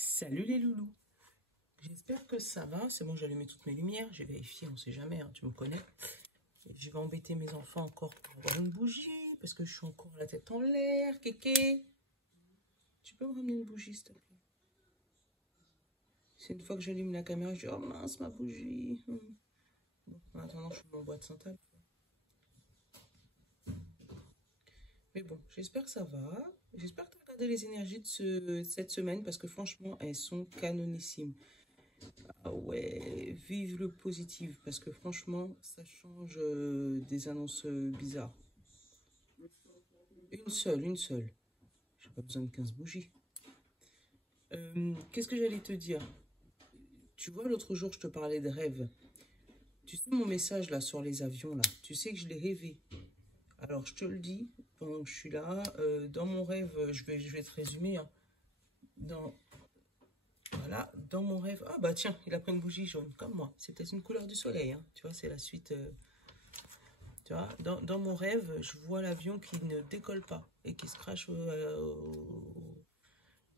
Salut les loulous, j'espère que ça va. C'est bon, j'ai allumé toutes mes lumières, j'ai vérifié, on sait jamais, hein, tu me connais. Et je vais embêter mes enfants encore pour avoir une bougie, parce que je suis encore la tête en l'air. Kéké, tu peux me ramener une bougie, s'il te plaît? C'est une fois que j'allume la caméra, je dis, oh mince, ma bougie. Bon, en attendant, je fais mon boîte Santal. Mais bon, j'espère que ça va. J'espère que tu as regardé les énergies de cette semaine, parce que franchement, elles sont canonissimes. Ah ouais, vive le positif, parce que franchement, ça change des annonces bizarres. Une seule. J'ai pas besoin de 15 bougies. Qu'est-ce que j'allais te dire? Tu vois, l'autre jour, je te parlais de rêve. Tu sais mon message là sur les avions, là, tu sais que je l'ai rêvé. Alors, je te le dis, pendant que je suis là, dans mon rêve, je vais te résumer, hein. Voilà, dans mon rêve... Ah bah tiens, il a pris une bougie jaune, comme moi. C'est peut-être une couleur du soleil, hein. Tu vois, c'est la suite... Tu vois, dans mon rêve, je vois l'avion qui ne décolle pas et qui se crache au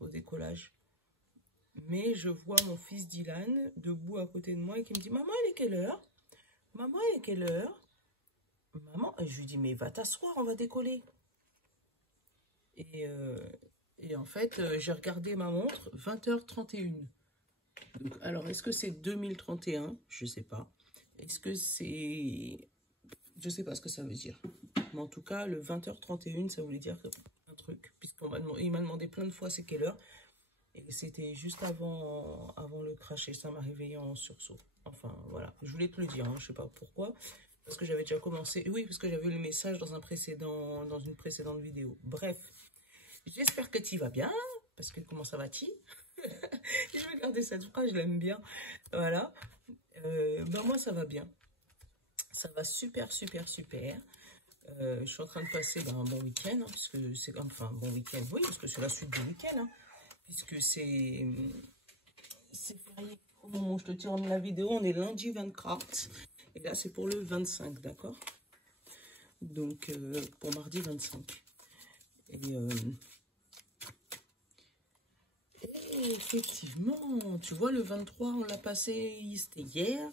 décollage. Mais je vois mon fils Dylan debout à côté de moi et qui me dit « Maman, il est quelle heure? Maman, il est quelle heure? Maman ?» Et je lui dis « Mais va t'asseoir, on va décoller. » Et en fait, j'ai regardé ma montre, 20h31. Donc, alors, est-ce que c'est 2031? Je sais pas. Est-ce que c'est... Je sais pas ce que ça veut dire. Mais en tout cas, le 20h31, ça voulait dire un truc. Il m'a demandé plein de fois c'est quelle heure. Et c'était juste avant le crash et ça m'a réveillé en sursaut. Enfin, voilà. Je voulais te le dire, hein, je sais pas pourquoi. Parce que j'avais déjà commencé. Oui, parce que j'avais eu le message dans une précédente vidéo. Bref. J'espère que tu vas bien. Parce que comment ça va-t-il? Je vais garder cette phrase, je l'aime bien. Voilà. Ben moi, ça va bien. Ça va super, super, super. Je suis en train de passer un bon week-end, hein, puisque c'est enfin un bon week-end, oui, parce que c'est la suite du week-end, hein, puisque c'est férié. Au moment où je te tourne la vidéo, on est lundi 24, et là c'est pour le 25, d'accord? Donc pour mardi 25. Et effectivement, tu vois, le 23, on l'a passé, c'était hier,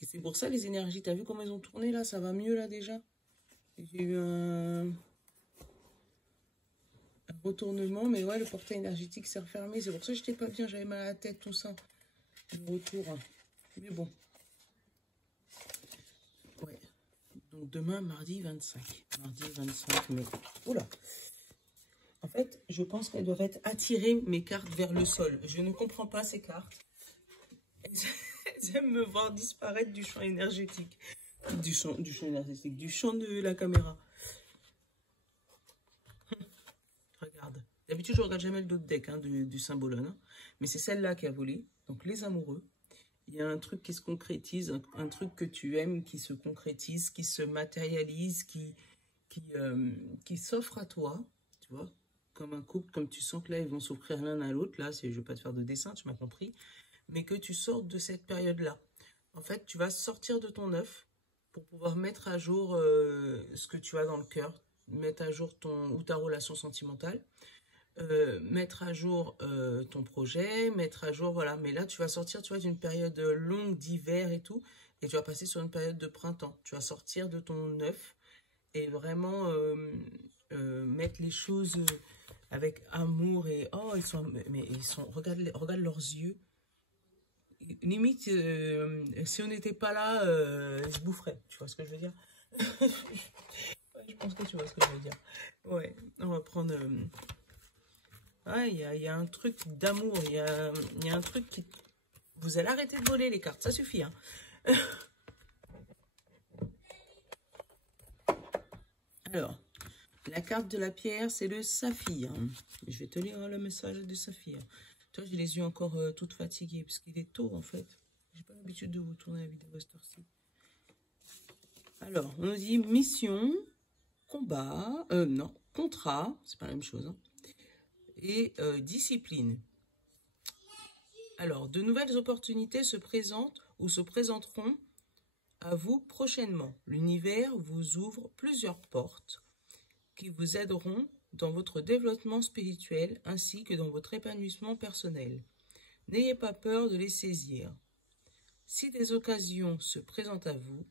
et c'est pour ça les énergies, t'as vu comment ils ont tourné là, ça va mieux là déjà? J'ai eu un retournement, mais ouais, le portail énergétique s'est refermé. C'est pour ça que j'étais pas bien, j'avais mal à la tête, tout ça. Le retour. Mais bon. Ouais. Donc demain, mardi 25. Mardi 25 mai. Oula. En fait, je pense qu'elles doivent être attirées, mes cartes, vers le sol. Je ne comprends pas ces cartes. Elles aiment me voir disparaître du champ énergétique. Du champ énergétique, du champ de la caméra. Regarde. D'habitude, je regarde jamais le dos de deck, hein, du symbolone. Hein. Mais c'est celle-là qui a volé. Donc, les amoureux. Il y a un truc qui se concrétise, un truc que tu aimes, qui se concrétise, qui se matérialise, qui s'offre à toi. Tu vois, comme un couple, comme tu sens que là, ils vont s'offrir l'un à l'autre. Là, je ne vais pas te faire de dessin, tu m'as compris. Mais que tu sortes de cette période-là. En fait, tu vas sortir de ton œuf pour pouvoir mettre à jour ce que tu as dans le cœur, mettre à jour ta relation sentimentale, mettre à jour ton projet, mettre à jour, voilà. Mais là, tu vas sortir, tu vois, d'une période longue d'hiver et tout, et tu vas passer sur une période de printemps. Tu vas sortir de ton œuf et vraiment mettre les choses avec amour et oh, regarde leurs yeux. Limite, si on n'était pas là, je boufferais. Tu vois ce que je veux dire? Ouais, je pense que tu vois ce que je veux dire. Ouais, on va prendre... Ah, il y a un truc d'amour, il y a un truc qui... Vous allez arrêter de voler les cartes, ça suffit. Hein. Alors, la carte de la pierre, c'est le saphir. Je vais te lire le message du saphir. Toi, j'ai les yeux encore toutes fatiguées, parce qu'il est tôt, en fait. J'ai pas l'habitude de vous tourner la vidéo à cette heure-ci. Alors, on nous dit mission, combat, non, contrat, c'est pas la même chose, hein, et discipline. Alors, de nouvelles opportunités se présentent ou se présenteront à vous prochainement. L'univers vous ouvre plusieurs portes qui vous aideront dans votre développement spirituel ainsi que dans votre épanouissement personnel. N'ayez pas peur de les saisir. Si des occasions se présentent à vous,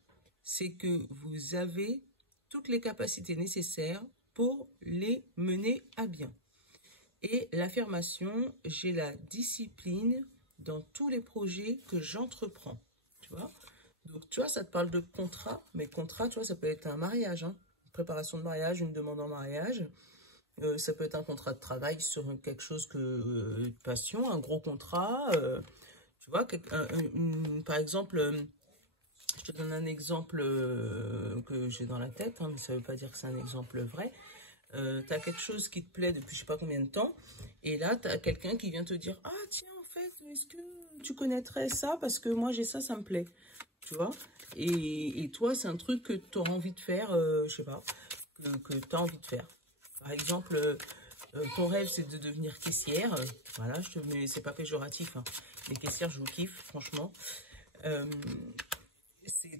c'est que vous avez toutes les capacités nécessaires pour les mener à bien. Et l'affirmation, j'ai la discipline dans tous les projets que j'entreprends. Tu vois? Donc, tu vois, ça te parle de contrat, mais contrat, tu vois, ça peut être un mariage, hein, une préparation de mariage, une demande en mariage. Ça peut être un contrat de travail sur quelque chose que passion, un gros contrat. Tu vois, par exemple, je te donne un exemple que j'ai dans la tête, hein, mais ça ne veut pas dire que c'est un exemple vrai. Tu as quelque chose qui te plaît depuis je sais pas combien de temps, et là, tu as quelqu'un qui vient te dire, ah tiens, en fait, est-ce que tu connaîtrais ça? Parce que moi, j'ai ça, ça me plaît. Tu vois? Et toi, c'est un truc que tu auras envie de faire, je sais pas, que tu as envie de faire. Par exemple, ton rêve, c'est de devenir caissière. Voilà, mais c'est pas péjoratif, hein. Les caissières, je vous kiffe, franchement.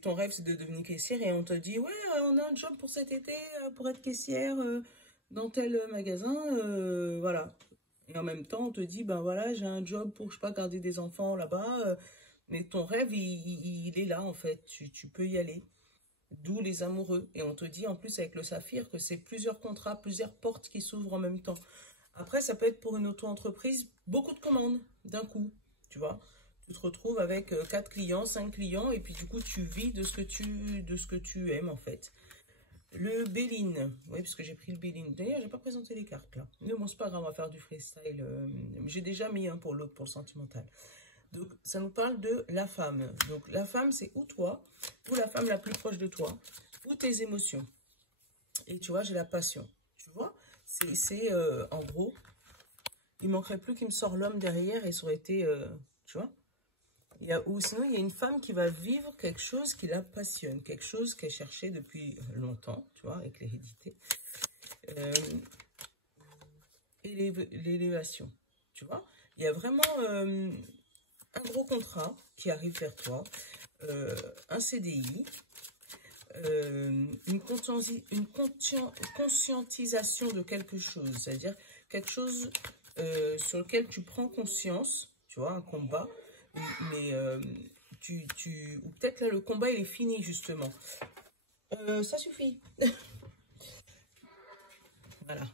Ton rêve, c'est de devenir caissière et on te dit, ouais, on a un job pour cet été, pour être caissière dans tel magasin, voilà. Et en même temps, on te dit, ben voilà, j'ai un job pour, je sais pas, garder des enfants là-bas. Mais ton rêve, il est là, en fait. Tu peux y aller. D'où les amoureux. Et on te dit, en plus, avec le saphir, que c'est plusieurs contrats, plusieurs portes qui s'ouvrent en même temps. Après, ça peut être pour une auto-entreprise, beaucoup de commandes d'un coup, tu vois. Tu te retrouves avec 4 clients, 5 clients, et puis du coup, tu vis de ce que tu aimes, en fait. Le Béline, oui, parce que j'ai pris le Béline. D'ailleurs, j'ai pas présenté les cartes, là. Mais bon, c'est pas grave, on va faire du freestyle. J'ai déjà mis un pour l'autre, pour le sentimental. Donc, ça nous parle de la femme. Donc, la femme, c'est ou toi, ou la femme la plus proche de toi, ou tes émotions. Et tu vois, j'ai la passion. Tu vois, c'est en gros, il manquerait plus qu'il me sorte l'homme derrière et ça aurait été, tu vois. Ou sinon, il y a une femme qui va vivre quelque chose qui la passionne, quelque chose qu'elle cherchait depuis longtemps, tu vois, avec l'hérédité. Et l'élévation, tu vois. Il y a vraiment un gros contrat qui arrive vers toi, un CDI, une conscientisation de quelque chose, c'est-à-dire quelque chose sur lequel tu prends conscience, tu vois, un combat, mais ou peut-être là le combat il est fini justement. Ça suffit. Voilà,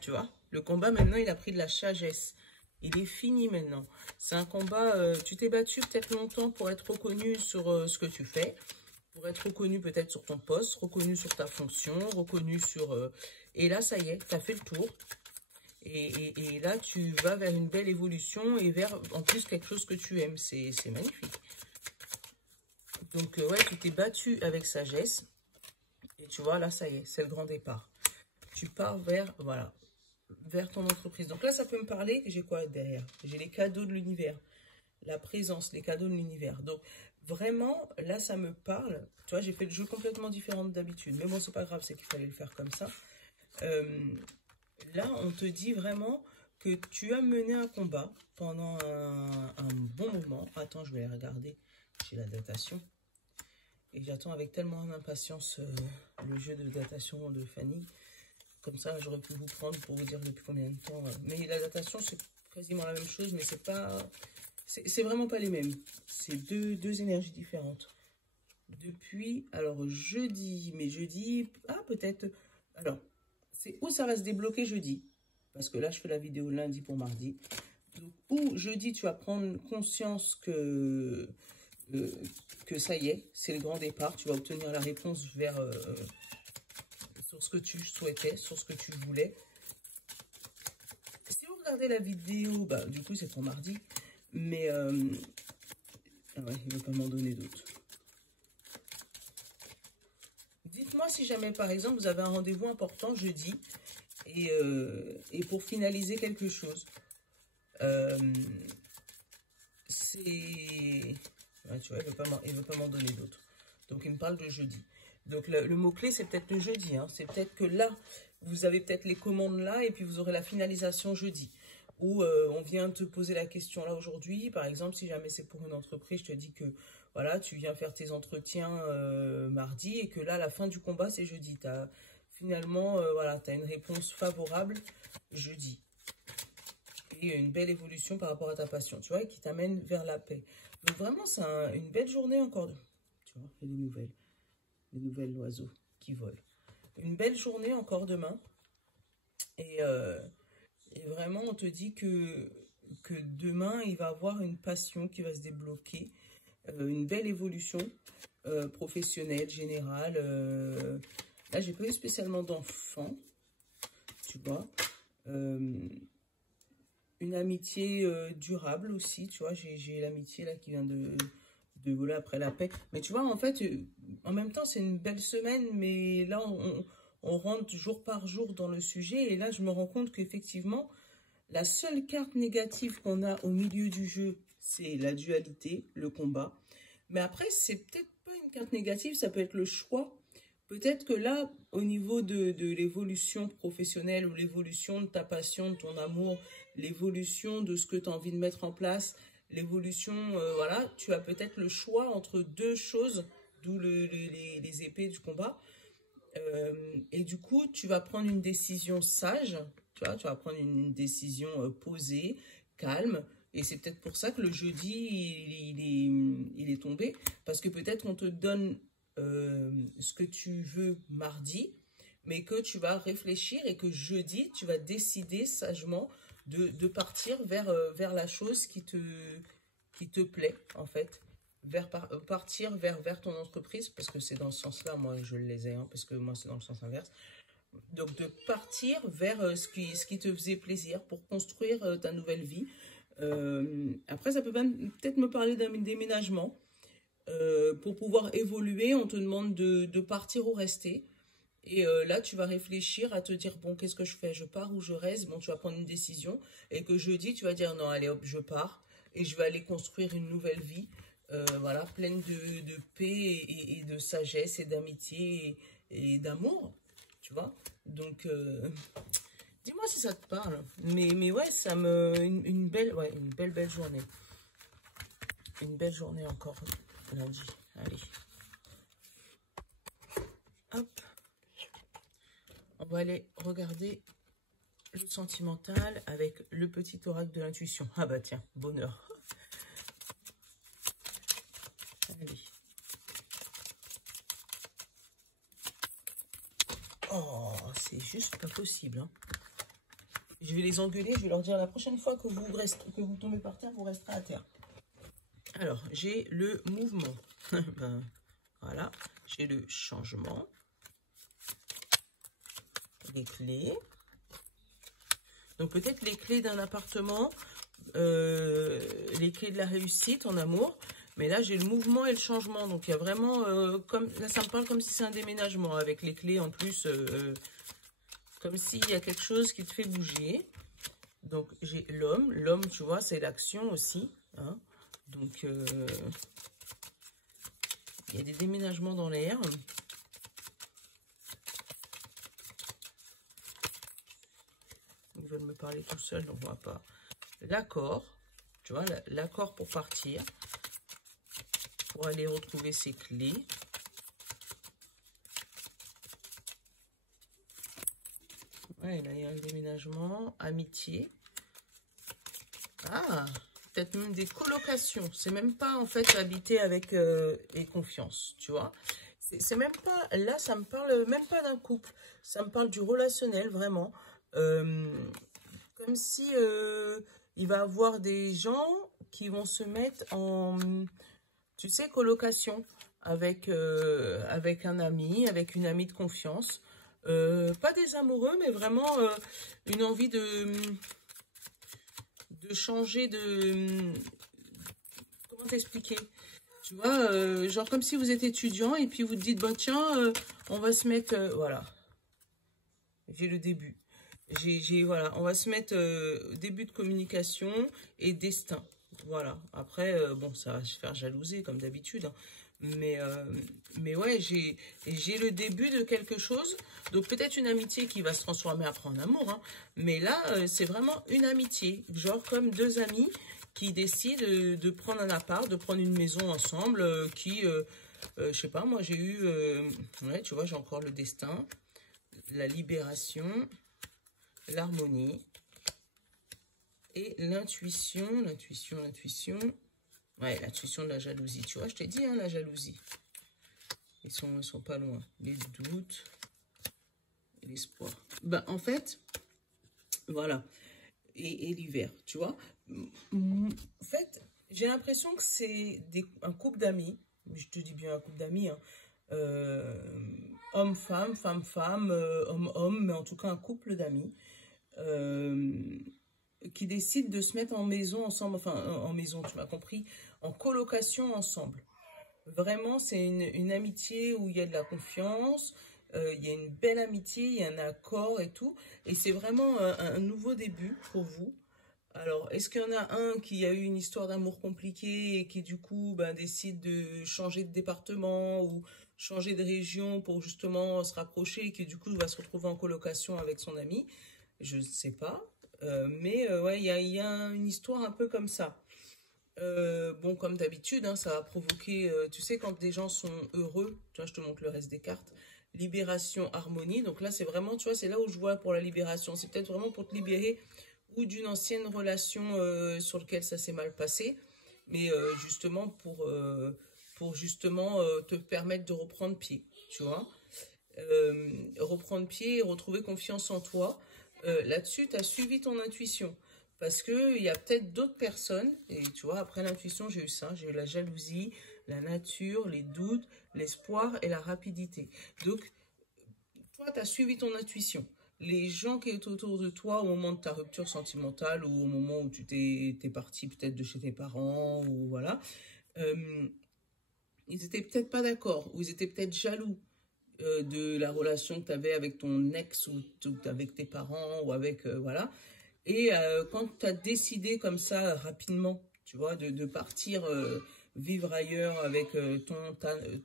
tu vois, le combat maintenant il a pris de la sagesse. Il est fini maintenant. C'est un combat, tu t'es battu peut-être longtemps pour être reconnu sur ce que tu fais, pour être reconnu peut-être sur ton poste, reconnu sur ta fonction, reconnu sur... et là, ça y est, tu as fait le tour. Et là, tu vas vers une belle évolution et vers, en plus, quelque chose que tu aimes. C'est magnifique. Donc, ouais, tu t'es battu avec sagesse. Et tu vois, là, ça y est, c'est le grand départ. Tu pars vers, voilà, vers ton entreprise. Donc là, ça peut me parler, j'ai quoi derrière? J'ai les cadeaux de l'univers, la présence, les cadeaux de l'univers. Donc, vraiment, là, ça me parle. Tu vois, j'ai fait le jeu complètement différent d'habitude. Mais bon, c'est pas grave, c'est qu'il fallait le faire comme ça. Là, on te dit vraiment que tu as mené un combat pendant un bon moment. Attends, je vais regarder. J'ai la datation. Et j'attends avec tellement d'impatience le jeu de datation de Fanny. Comme ça, j'aurais pu vous prendre pour vous dire depuis combien de temps. Mais la datation, c'est quasiment la même chose, mais c'est pas... C'est vraiment pas les mêmes. C'est deux énergies différentes. Depuis, alors jeudi, mais jeudi... Ah, peut-être... Alors, c'est où ça va se débloquer jeudi. Parce que là, je fais la vidéo lundi pour mardi. Donc, ou jeudi, tu vas prendre conscience que ça y est, c'est le grand départ. Tu vas obtenir la réponse vers... sur ce que tu souhaitais, sur ce que tu voulais. Si vous regardez la vidéo, bah, du coup, c'est pour mardi. Mais, ah ouais, il ne veut pas m'en donner d'autres. Dites-moi si jamais, par exemple, vous avez un rendez-vous important jeudi et pour finaliser quelque chose. C'est... Ouais, tu vois, il veut pas m'en donner d'autres. Donc, il me parle de jeudi. Donc, le mot-clé, c'est peut-être le jeudi. Hein. C'est peut-être que là, vous avez peut-être les commandes là et puis vous aurez la finalisation jeudi. Ou on vient te poser la question là aujourd'hui. Par exemple, si jamais c'est pour une entreprise, je te dis que voilà, tu viens faire tes entretiens mardi et que là, la fin du combat, c'est jeudi. Tu as finalement, voilà, tu as une réponse favorable jeudi. Et une belle évolution par rapport à ta passion, tu vois, et qui t'amène vers la paix. Donc vraiment, c'est une belle journée encore. Tu vois, il y a les nouvelles oiseaux qui volent. Une belle journée encore demain. Et vraiment, on te dit que demain, il va y avoir une passion qui va se débloquer. Une belle évolution professionnelle, générale. Là, j'ai pas eu spécialement d'enfants, tu vois. Une amitié durable aussi, tu vois. J'ai l'amitié là qui vient de voler après la paix. Mais tu vois, en fait, en même temps, c'est une belle semaine, mais là, on rentre jour par jour dans le sujet. Et là, je me rends compte qu'effectivement, la seule carte négative qu'on a au milieu du jeu, c'est la dualité, le combat. Mais après, c'est peut-être pas une carte négative, ça peut être le choix. Peut-être que là, au niveau de l'évolution professionnelle ou l'évolution de ta passion, de ton amour, l'évolution de ce que tu as envie de mettre en place, l'évolution, voilà, tu as peut-être le choix entre deux choses, d'où les épées du combat. Et du coup, tu vas prendre une décision sage, tu vois, tu vas prendre une décision posée, calme. Et c'est peut-être pour ça que le jeudi, il est tombé. Parce que peut-être on te donne ce que tu veux mardi, mais que tu vas réfléchir et que jeudi, tu vas décider sagement de partir vers la chose qui te plaît, en fait. Partir vers ton entreprise, parce que c'est dans ce sens-là, moi, je les ai, hein, parce que moi, c'est dans le sens inverse. Donc, de partir vers ce qui te faisait plaisir pour construire ta nouvelle vie. Après, ça peut peut-être me parler d'un déménagement. Pour pouvoir évoluer, on te demande de partir ou rester. Et là, tu vas réfléchir à te dire, bon, qu'est-ce que je fais? Je pars ou je reste? Bon, tu vas prendre une décision. Et que jeudi, tu vas dire, non, allez, hop, je pars. Et je vais aller construire une nouvelle vie. Voilà, pleine de paix et de sagesse et d'amitié et d'amour. Tu vois? Donc, dis-moi si ça te parle. Mais ouais, ça me... Une belle journée. Une belle journée encore. Lundi, allez. Hop. On va aller regarder le sentimental avec le petit oracle de l'intuition. Ah bah tiens, bonheur. Allez. Oh, c'est juste pas possible. Hein. Je vais les engueuler, je vais leur dire la prochaine fois que vous tombez par terre, vous resterez à terre. Alors, j'ai le mouvement. Ben, voilà, j'ai le changement. Les clés. Donc, peut-être les clés d'un appartement, les clés de la réussite en amour. Mais là, j'ai le mouvement et le changement. Donc, il y a vraiment... là, ça me parle comme si c'est un déménagement avec les clés en plus. Comme s'il y a quelque chose qui te fait bouger. Donc, j'ai l'homme. L'homme, tu vois, c'est l'action aussi. Hein. Donc, il y a des déménagements dans l'air. Ils veulent me parler tout seul, donc on va pas. L'accord, tu vois, l'accord pour partir. Pour aller retrouver ses clés. Ouais, là, il y a un déménagement. Amitié. Ah, peut-être même des colocations. C'est même pas, en fait, habiter avec et confiance, tu vois. C'est même pas... Là, ça me parle même pas d'un couple. Ça me parle du relationnel, vraiment. Comme si il va y avoir des gens qui vont se mettre en... Tu sais, colocation avec un ami, avec une amie de confiance. Pas des amoureux, mais vraiment une envie de changer de... Comment t'expliquer? Tu vois, genre comme si vous êtes étudiant et puis vous te dites, bon tiens, on va se mettre... voilà. J'ai le début. Voilà, on va se mettre début de communication et destin. Voilà. Après, bon, ça va se faire jalouser comme d'habitude. Hein. Mais ouais, j'ai le début de quelque chose. Donc peut-être une amitié qui va se transformer après en amour. Hein. Mais là, c'est vraiment une amitié. Genre comme deux amis qui décident de prendre un appart, de prendre une maison ensemble. Je sais pas, moi j'ai eu... ouais, tu vois, j'ai encore le destin. la libération, l'harmonie et l'intuition. L'intuition. Ouais, l'intuition de la jalousie. Tu vois, je t'ai dit, hein, la jalousie. Ils sont pas loin. Les doutes et l'espoir. Ben, en fait, voilà. Et l'hiver, tu vois. En fait, j'ai l'impression que c'est un couple d'amis. Je te dis bien un couple d'amis, hein. Homme-femme, femme-femme, homme-homme, mais en tout cas un couple d'amis qui décident de se mettre en maison ensemble, enfin en maison, tu m'as compris, en colocation ensemble. Vraiment, c'est une amitié où il y a de la confiance, il y a une belle amitié, il y a un accord et tout. Et c'est vraiment un nouveau début pour vous. Alors, est-ce qu'il y en a un qui a eu une histoire d'amour compliquée et qui, du coup, ben, décide de changer de département ou changer de région pour justement se rapprocher et qui, du coup, va se retrouver en colocation avec son ami? Je ne sais pas. Ouais, il y a une histoire un peu comme ça. Bon, comme d'habitude, hein, ça va provoquer, tu sais, quand des gens sont heureux, tu vois, je te montre le reste des cartes, libération, harmonie. Donc là, c'est vraiment, tu vois, c'est là où je vois pour la libération. C'est peut-être vraiment pour te libérer ou d'une ancienne relation sur laquelle ça s'est mal passé, mais justement pour justement te permettre de reprendre pied, tu vois. Reprendre pied et retrouver confiance en toi. Là-dessus, tu as suivi ton intuition. Parce qu'il y a peut-être d'autres personnes, et tu vois, après l'intuition, j'ai eu ça, j'ai eu la jalousie, la nature, les doutes, l'espoir et la rapidité. Donc, toi, tu as suivi ton intuition. Les gens qui étaient autour de toi au moment de ta rupture sentimentale ou au moment où tu t'es parti peut-être de chez tes parents, ou voilà, ils étaient peut-être pas d'accord, ou ils étaient peut-être jaloux de la relation que tu avais avec ton ex ou avec tes parents ou avec, voilà. Et quand tu as décidé comme ça rapidement, tu vois, de partir vivre ailleurs avec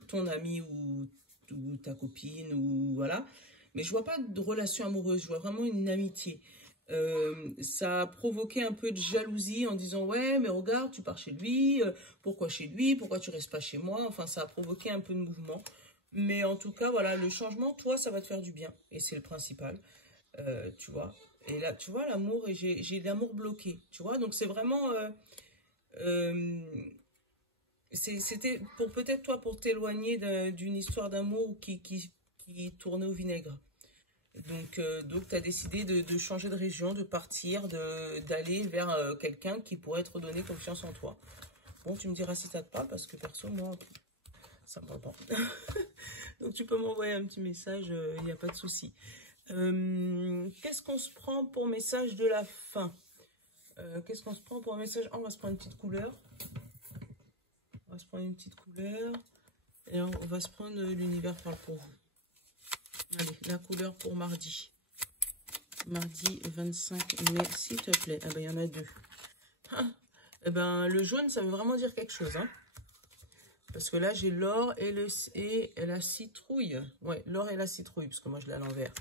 ton ami ou ta copine, ou voilà. Mais je vois pas de relation amoureuse, je vois vraiment une amitié. Ça a provoqué un peu de jalousie en disant ouais mais regarde tu pars chez lui, pourquoi chez lui, pourquoi tu restes pas chez moi, enfin ça a provoqué un peu de mouvement, mais en tout cas voilà le changement toi ça va te faire du bien et c'est le principal. Tu vois. Et là, tu vois, l'amour, et j'ai l'amour bloqué, tu vois. Donc, c'est vraiment... c'était pour peut-être toi, pour t'éloigner d'une histoire d'amour qui tournait au vinaigre. Donc tu as décidé de changer de région, de partir, d'aller vers quelqu'un qui pourrait te redonner confiance en toi. Bon, tu me diras si ça te parle, parce que perso, moi, ça me parle pas. Donc, tu peux m'envoyer un petit message, il n'y a pas de souci. Qu'est-ce qu'on se prend pour message de la fin? Qu'est-ce qu'on se prend pour un message? On va se prendre une petite couleur. On va se prendre une petite couleur. Et on va se prendre l'univers parle pour vous. Allez, la couleur pour mardi. Mardi 25 mai, s'il te plaît. Ah ben, il y en a deux. Ah, eh ben, le jaune, ça veut vraiment dire quelque chose, hein. Parce que là, j'ai l'or et la citrouille. Ouais, l'or et la citrouille, parce que moi, je l'ai à l'envers.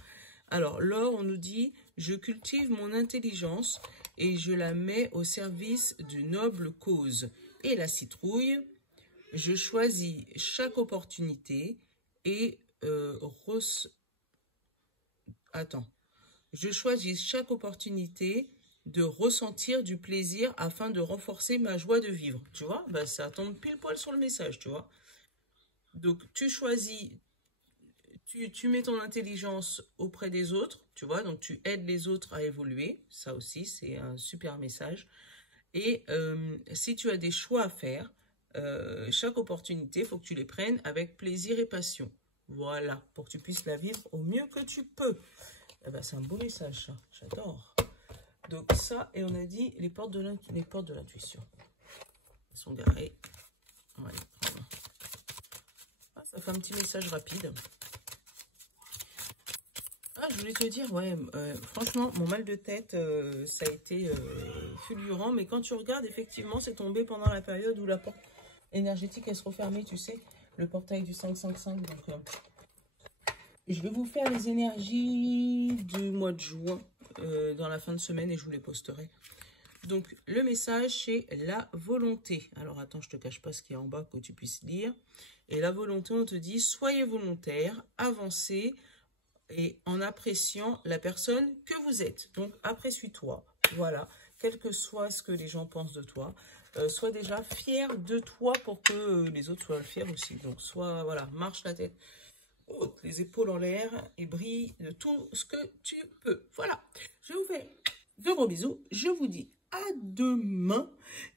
Alors, l'or, on nous dit, je cultive mon intelligence et je la mets au service d'une noble cause. Et la citrouille, je choisis chaque opportunité et je choisis chaque opportunité de ressentir du plaisir afin de renforcer ma joie de vivre. Tu vois, bah, ça tombe pile poil sur le message, tu vois. Donc, tu choisis... Tu mets ton intelligence auprès des autres, tu vois, donc tu aides les autres à évoluer, ça aussi c'est un super message. Et si tu as des choix à faire, chaque opportunité, il faut que tu les prennes avec plaisir et passion. Voilà, pour que tu puisses la vivre au mieux que tu peux. Eh ben, c'est un beau message, ça, j'adore. Donc ça, et on a dit les portes de l'intuition. Elles sont garées. On va les prendre. Ah, ça fait un petit message rapide. Ah, je voulais te dire, ouais, franchement, mon mal de tête, ça a été fulgurant. Mais quand tu regardes, effectivement, c'est tombé pendant la période où la porte énergétique, elle se refermait, tu sais, le portail du 555. Donc, je vais vous faire les énergies du mois de juin dans la fin de semaine et je vous les posterai. Donc, le message, c'est la volonté. Alors, attends, je te cache pas ce qu'il y a en bas pour que tu puisses lire. Et la volonté, on te dit, soyez volontaire, avancez, et en appréciant la personne que vous êtes. Donc, apprécie-toi. Voilà. Quel que soit ce que les gens pensent de toi. Sois déjà fier de toi pour que les autres soient fiers aussi. Donc, sois, voilà, marche la tête haute, les épaules en l'air et brille de tout ce que tu peux. Voilà. Je vous fais de gros bisous. Je vous dis à demain.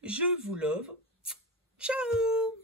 Je vous love. Ciao!